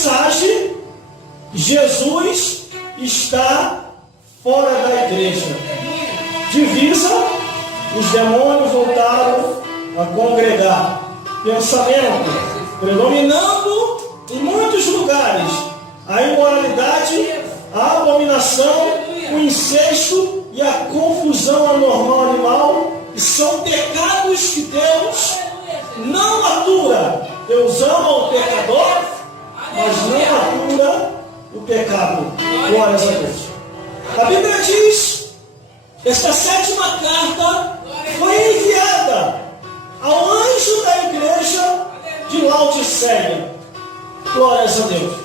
mensagem, Jesus está fora da igreja. Divisa, os demônios voltaram a congregar. Pensamento predominando em muitos lugares. A imoralidade, a abominação, o incesto e a confusão anormal animal, que são pecados que Deus não atura. Deus ama o pecador, mas não atura o pecado. Glórias a Deus. A Bíblia diz, esta sétima carta foi enviada ao anjo da igreja de Laodiceia. Glórias a Deus.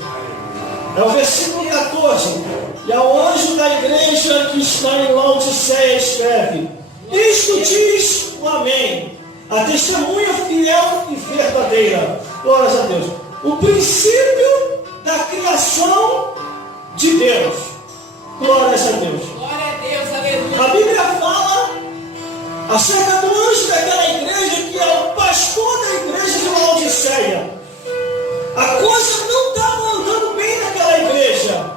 É o versículo 14. E ao anjo da igreja que está em Laodiceia escreve: isto diz o Amém, a testemunha fiel e verdadeira. Glórias a Deus. O princípio da criação de Deus. Glórias a Deus. Glória a Deus, aleluia. A Bíblia fala acerca do anjo daquela igreja, que é o pastor da igreja de Laodiceia. A coisa não estava andando bem naquela igreja.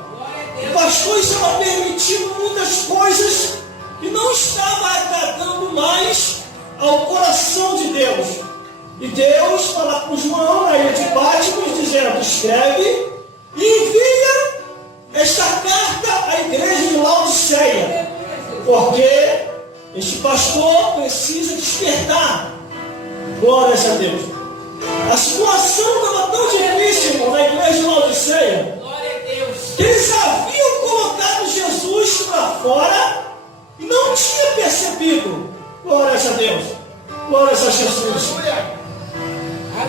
O pastor estava permitindo muitas coisas que não estava agradando mais ao coração de Deus. E Deus fala com João na ilha de Patmos, dizendo: escreve e envia esta carta à igreja de Laodiceia, porque este pastor precisa despertar. Glórias a Deus. A situação estava tão difícil, irmão, na igreja de Laodiceia, que eles haviam colocado Jesus para fora e não tinham percebido. Glórias a Deus. Glórias a Jesus.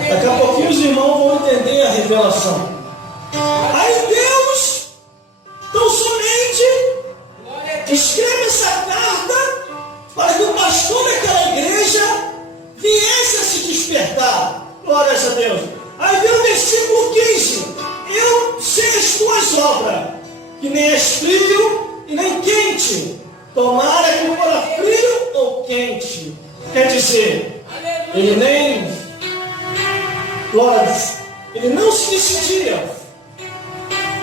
Daqui a pouquinho os irmãos vão entender a revelação. Aí Deus, tão somente, escreve essa carta para que o pastor daquela igreja viesse a se despertar. Glórias a Deus. Aí vem o versículo 15. Eu sei as tuas obras, que nem és frio e nem quente. Tomara que fora frio ou quente. Quer dizer, ele nem, glórias, ele não se decidia.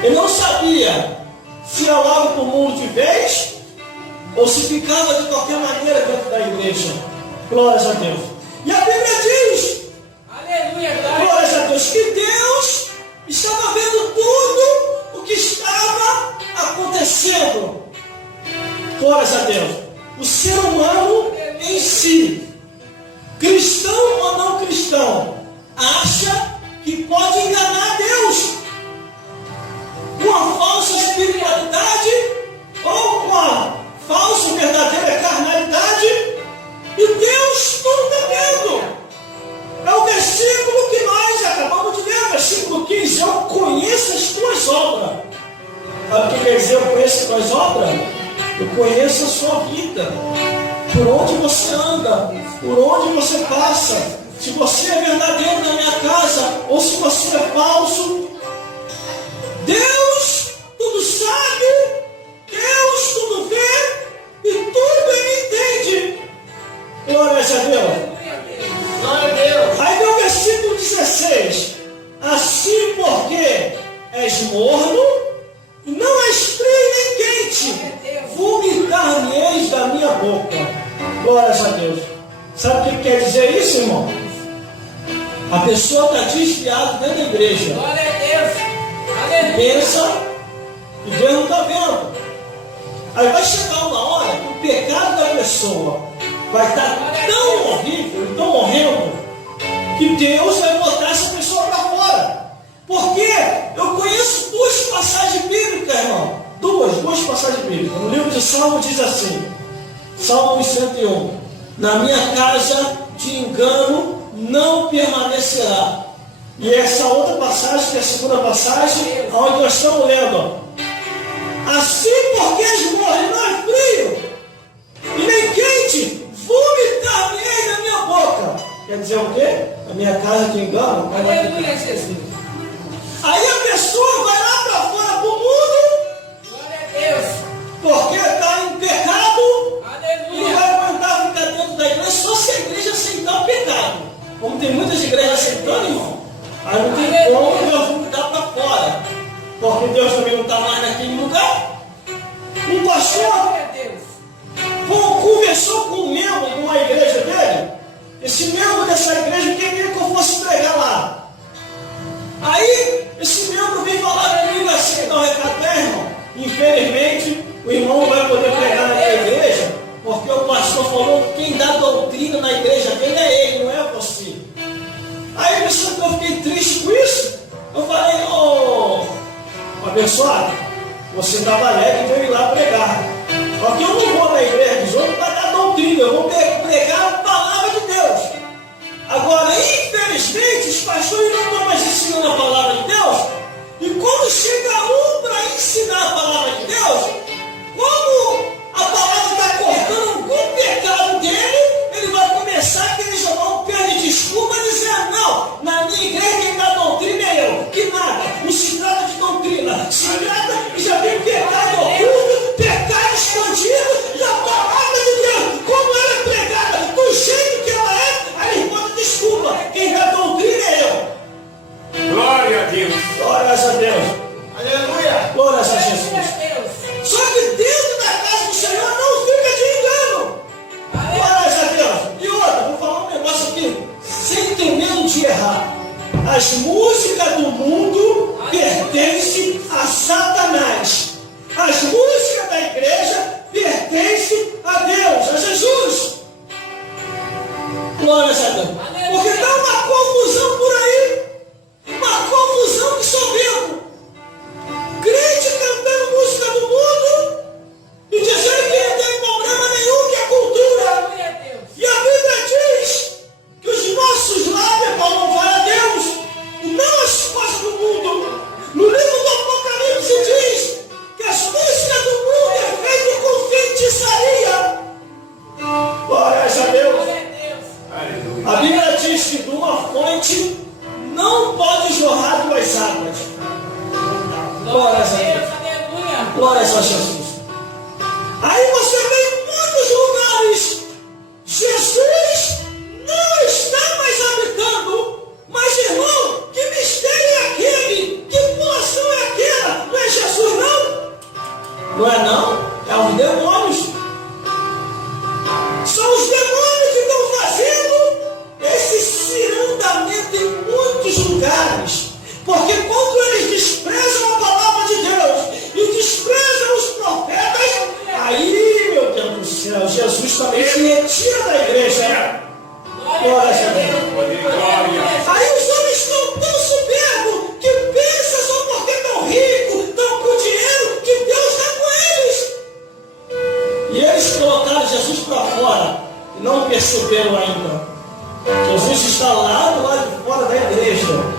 Ele não sabia se ia logo para o mundo de vez ou se ficava de qualquer maneira dentro da igreja. Glórias a Deus. E a Bíblia diz, aleluia, glórias a Deus, que Deus estava vendo tudo o que estava acontecendo. Glórias a Deus. O ser humano em si, cristão ou não cristão, acha que pode enganar Deus com a falsa espiritualidade ou com a falsa verdadeira carnalidade, e Deus tudo está vendo. É o versículo que nós acabamos de ler, versículo 15. Eu conheço as tuas obras. Sabe o que quer dizer eu conheço as tuas obras? Eu conheço a sua vida, por onde você anda, por onde você passa, se você é verdadeiro na minha casa ou se você é falso. Deus tudo sabe, Deus tudo vê e tudo Ele entende. Glórias a Deus. glória a Deus. Aí vem o versículo 16. Assim porque és morno, não és frio nem quente, vomitar-me-eis da minha boca. Glórias a Deus. Sabe o que quer dizer isso, irmão? A pessoa está desviada dentro da igreja. Glória a Deus. Aleluia. Pensa e Deus não está vendo. Aí vai chegar uma hora que o pecado da pessoa vai estar tão horrível, tão horrendo, que Deus vai botar essa pessoa para fora. Porque eu conheço duas passagens bíblicas, irmão. Duas passagens bíblicas. No livro de Salmo diz assim, Salmo 101: na minha casa de engano não permanecerá. E essa outra passagem, que é a segunda passagem, onde nós estamos lendo, ó. Assim porque és morno, não é frio e nem quente, vomitar-me-ei na minha boca. Quer dizer o quê? A minha casa de engano. Aleluia, Jesus. Aí a pessoa vai lá para fora do mundo, Glória a Deus. porque está em pecado, e não Aleluia. vai aguentar ficar dentro da igreja só se a igreja aceitar o pecado. Como tem muitas igrejas aceitando, irmão, aí não tem como eu vomitar para fora. que Deus também não está mais naquele lugar. Um pastor Glória a Deus. conversou com um membro de uma igreja dele. Esse membro dessa igreja queria que eu fosse pregar lá. Aí, esse membro veio falar comigo assim, não, recado, irmão, infelizmente, o irmão não vai poder pregar na minha igreja, porque o pastor falou que quem dá doutrina na igreja dele é ele, não é você. Aí, eu fiquei triste com isso. Eu falei, abençoado, você estava alegre e veio ir lá pregar. Porque eu não vou na igreja dos outros para dar doutrina, eu vou pregar a palavra de Deus. Agora, infelizmente, os pastores não estão mais ensinando a palavra de Deus. E quando chega um para ensinar a palavra de Deus, como a palavra está cortando algum pecado dele, ele vai começar a querer jogar um pé de desculpa e dizer, não, na minha igreja quem dá doutrina é eu. Que nada, não se trata de doutrina, se trata que já tem pecado oculto, pecado escondido, e a palavra de Deus, como ela é pregada, do jeito que ela é, aí ele pode desculpa, quem dá doutrina é eu. Glória a Deus. Glórias a Deus. Aleluia. Glórias a Glória Jesus. a Deus. Só que dentro da casa do Senhor não fica de engano. Glórias a Deus. E outra, vou falar um negócio aqui, sem ter medo de errar. As músicas do mundo pertencem a Satanás. As músicas da igreja pertencem a Deus, a Jesus. Glórias a Deus. Porque dá uma confusão por aí. Uma confusão que só vendo. Crente cantando música do mundo e dizendo que não tem problema nenhum, que é cultura. Glória a Deus. E a Bíblia diz que os nossos lábios vão louvar a Deus e não as coisas do mundo. No livro do Apocalipse diz que as músicas do mundo é feito com feitiçaria. Glórias a Deus. Glória a Deus. Aleluia. A Bíblia diz que de uma fonte não pode jorrar duas águas. Glória Glórias a a Deus. Deus. Aleluia. Glórias a Jesus. Aí você vê em muitos lugares, Jesus não está mais habitando. Mas irmão, que mistério é aquele? Que pulação é aquela? Não é Jesus não? Não é não? É os demônios. São os demônios que estão fazendo esse cirandamento em muitos lugares. Porque quando eles desprezam a palavra de Deus e desprezam os profetas, aí, meu Deus do céu, Jesus também se retira da igreja. Glória a Deus. Glória. Aí os homens estão tão soberbos que pensam só porque estão ricos, estão com dinheiro, que Deus está com eles. E eles colocaram Jesus para fora e não perceberam ainda. Jesus está lá do lado de fora da igreja.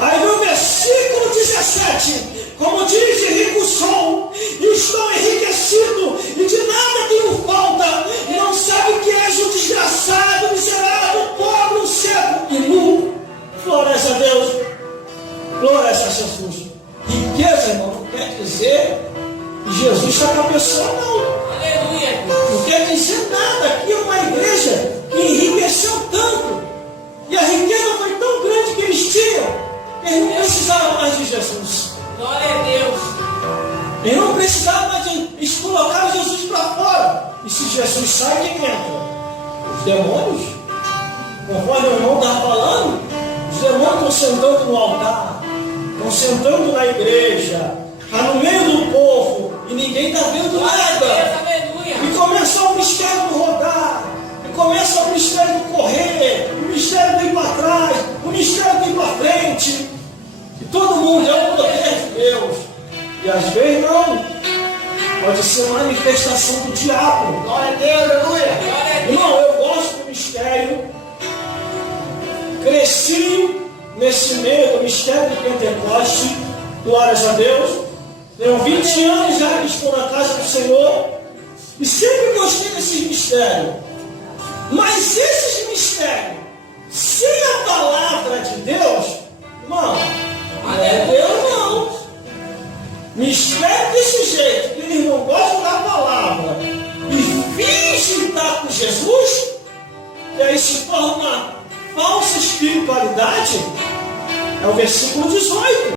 Aí no versículo 17, como diz Henrique Sol, estou enriquecido e de nada tenho falta, e não sabe o que és o desgraçado, miserável, pobre, o cego e nu. Glórias a Deus, glórias a Jesus. Riqueza, irmão, não quer dizer que Jesus está com a pessoa, não. Aleluia. Não quer dizer nada. Aqui é uma igreja que enriqueceu tanto. E a riqueza foi tão grande que eles tinham. Eles não precisavam mais de Jesus. Glória a Deus. Eles não precisavam mais de... Eles colocaram Jesus para fora. E se Jesus sai, quem entra? Os demônios. Conforme o irmão estava falando, os demônios estão sentando no altar. Estão sentando na igreja. Está no meio do povo. E ninguém está vendo Glória a nada. Deus. Aleluia. E começa o mistério de rodar, e começa o mistério de correr, o mistério de ir para trás, o mistério de ir para frente. E todo mundo é o poder de Deus. E às vezes não. Pode ser uma manifestação do diabo. Glória a Deus. Aleluia. Glória a Deus. Irmão, eu gosto do mistério. Cresci nesse meio do mistério de Pentecoste. Glórias a Deus. Tenho 20 anos já que estou na casa do Senhor. E sempre gostei desses mistérios. Mas esses mistérios, sem a palavra de Deus, irmão, não é Deus não. Mistério desse jeito, que eles não gostam da palavra e fingem estar com Jesus, que aí se torna uma falsa espiritualidade, é o versículo 18.